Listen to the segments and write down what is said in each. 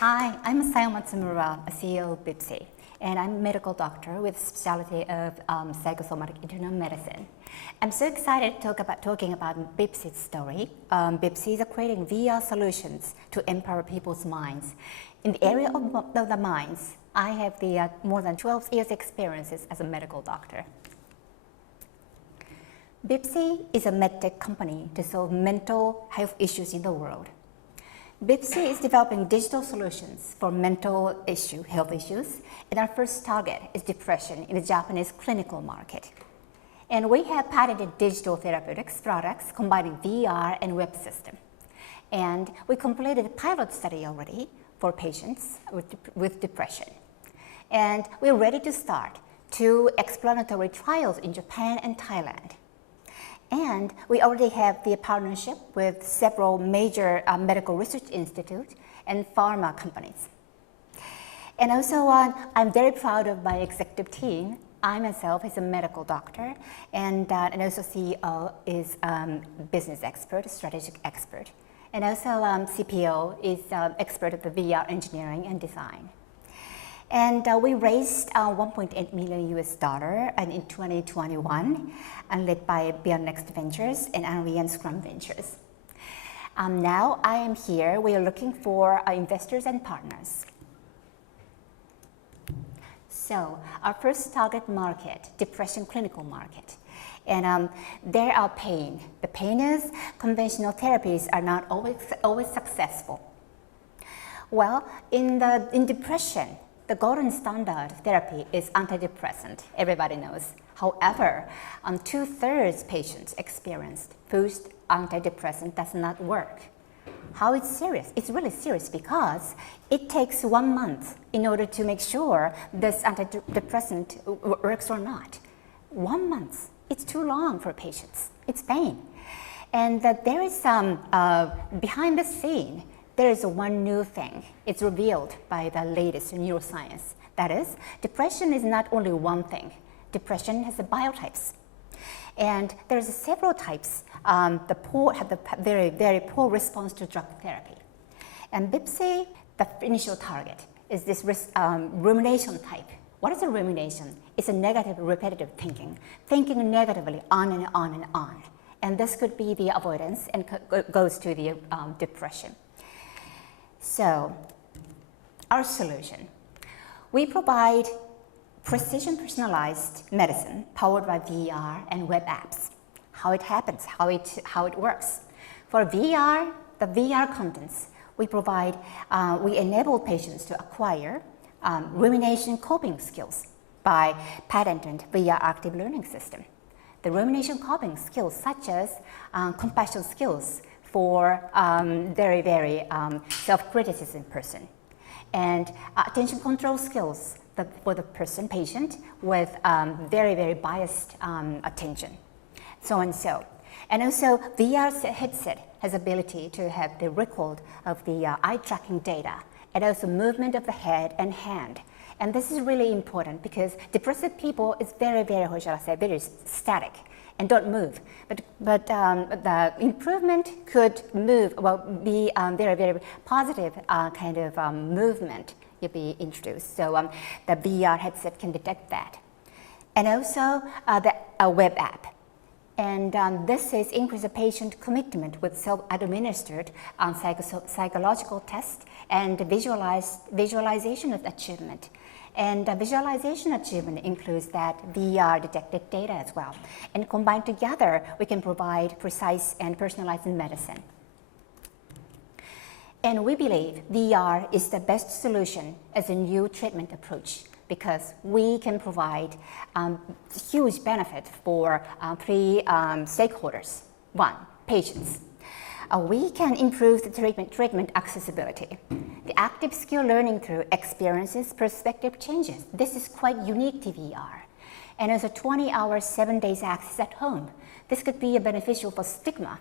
Hi, I'm Masayo Matsumura, CEO of BiPSEE, and I'm a medical doctor with specialty of psychosomatic internal medicine. I'm so excited to talking about BiPSEE's story. BiPSEE is creating VR solutions to empower people's minds. In the area of the minds, I have the more than 12 years experiences as a medical doctor. BiPSEE is a medtech company to solve mental health issues in the world. BiPSEE is developing digital solutions for mental health issues, and our first target is depression in the Japanese clinical market. And we have patented digital therapeutics products combining VR and web system. And we completed a pilot study already for patients with depression. And we're ready to start 2 exploratory trials in Japan and Thailand. And we already have the partnership with several major medical research institutes and pharma companies. And also, I'm very proud of my executive team. I myself is a medical doctor, and also CEO is business expert, strategic expert. And also CPO is expert of the VR engineering and design. And we raised $1.8 million in 2021, and led by Beyond Next Ventures and Henry and Scrum Ventures. Now I am here. We are looking for investors and partners. So our first target market, depression clinical market. And there are pain. The pain is conventional therapies are not always successful. Well, in depression, the golden standard therapy is antidepressant, everybody knows. However, 2/3 patients experienced first antidepressant does not work. How it's serious? It's really serious because it takes 1 month in order to make sure this antidepressant works or not. 1 month, it's too long for patients. It's pain. And there is some, behind the scene, there is one new thing. It's revealed by the latest neuroscience. That is, depression is not only one thing. Depression has the biotypes. And there's several types. The poor have the very, very poor response to drug therapy. And BiPSEE, the initial target, is this rumination type. What is a rumination? It's a negative, repetitive thinking negatively on and on and on. And this could be the avoidance and goes to the depression. So, our solution. We provide precision personalized medicine powered by VR and web apps. How it happens, how it works. For VR, the VR contents, we enable patients to acquire rumination coping skills by patented VR active learning system. The rumination coping skills such as compassion skills for very, very self-criticism person, and attention control skills for the patient with very, very biased attention, so and so. And also, VR headset has ability to have the record of the eye tracking data, and also movement of the head and hand. And this is really important because depressive people is very, very, how shall I say, very static and don't move. But the improvement could be very, very positive kind of movement will be introduced. So the VR headset can detect that. And also the web app. And this is increase the patient commitment with self-administered psychological tests and visualization of achievement. And visualization achievement includes that VR detected data as well. And combined together, we can provide precise and personalized medicine. And we believe VR is the best solution as a new treatment approach because we can provide huge benefit for 3 stakeholders. 1, patients. We can improve the treatment accessibility. The active skill learning through experiences, perspective changes. This is quite unique to VR. And as a 20 hours, 7 days access at home. This could be beneficial for stigma.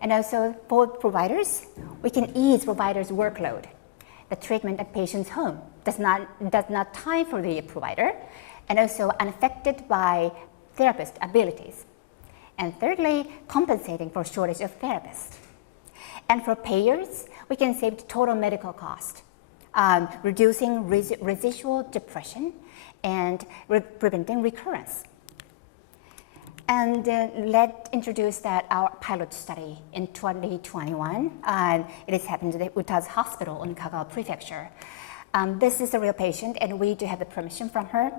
And also for providers, we can ease providers' workload. The treatment at patient's home does not time for the provider, and also unaffected by therapist abilities. And thirdly, compensating for shortage of therapists. And for payers, we can save total medical cost. reducing residual depression and preventing recurrence. And let's introduce that our pilot study in 2021. It is happened at Uta's Hospital in Kagawa Prefecture. This is a real patient, and we do have the permission from her.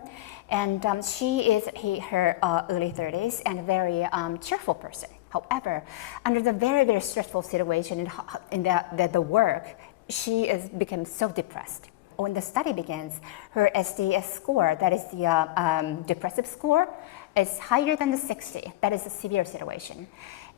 And she is her early 30s and a very cheerful person. However, under the very, very stressful situation in the work, she became so depressed. When the study begins, her SDS score, that is the depressive score, is higher than the 60. That is a severe situation.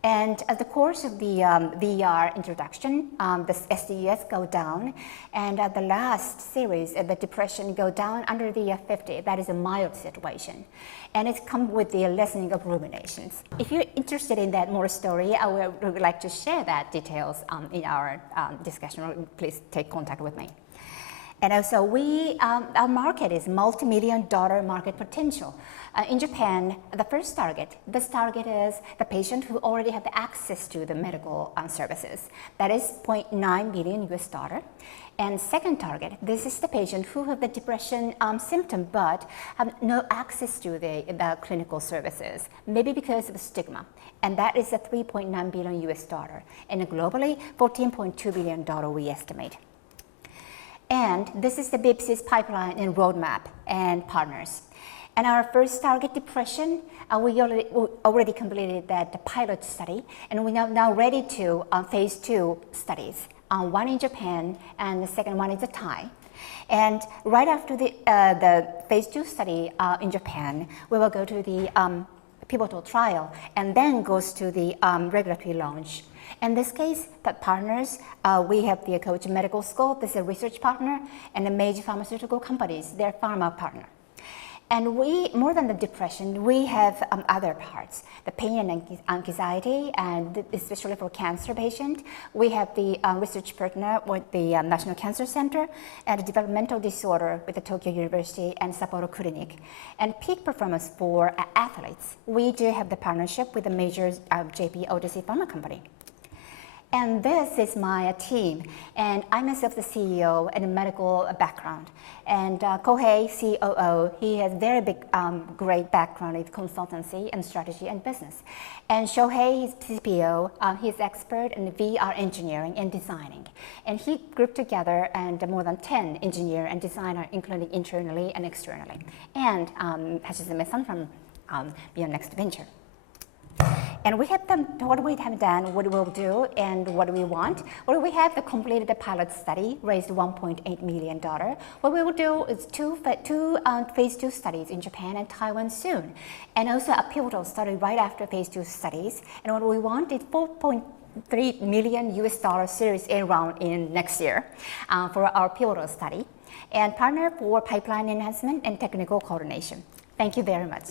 And at the course of the VR introduction, the SDS go down, and at the last series, the depression go down under the 50. That is a mild situation. And it comes with the lessening of ruminations. If you're interested in that more story, I would like to share that details in our discussion. Please take contact with me. And also, our market is multi-million-dollar market potential. In Japan, the first target, this target is the patient who already have access to the medical services. That is $0.9 billion US. And second target, this is the patient who have the depression symptom but have no access to the clinical services, maybe because of stigma. And that is a $3.9 billion US. And globally, $14.2 billion we estimate. And this is the BiPSEE's pipeline and roadmap and partners. And our first target, depression, we already completed that pilot study, and we are now ready to phase 2 studies. One in Japan, and the second one is Thai. And right after the phase 2 study in Japan, we will go to the pivotal trial, and then goes to the regulatory launch. In this case, the partners, we have the Coach Medical School, this is a research partner, and the major pharmaceutical companies, their pharma partner. And more than the depression, we have other parts, the pain and anxiety, and especially for cancer patient, we have the research partner with the National Cancer Center, and developmental disorder with the Tokyo University and Sapporo Clinic. And peak performance for athletes, we do have the partnership with the major JP OTC pharma company. And this is my team, and I myself the CEO and a medical background. And Kohei, COO, he has very big, great background in consultancy and strategy and business. And Shohei is CPO, he's expert in VR engineering and designing. And he grouped together and more than 10 engineer and designer, including internally and externally. And Hashizumi-san from Beyond Next Venture. And we have done what we have done, what we'll do, and what we want. Well, we have completed the pilot study, raised $1.8 million. What we will do is two phase 2 studies in Japan and Taiwan soon, and also a pivotal study right after phase 2 studies. And what we want is $4.3 million US Series A round in next year for our pivotal study, and partner for pipeline enhancement and technical coordination. Thank you very much.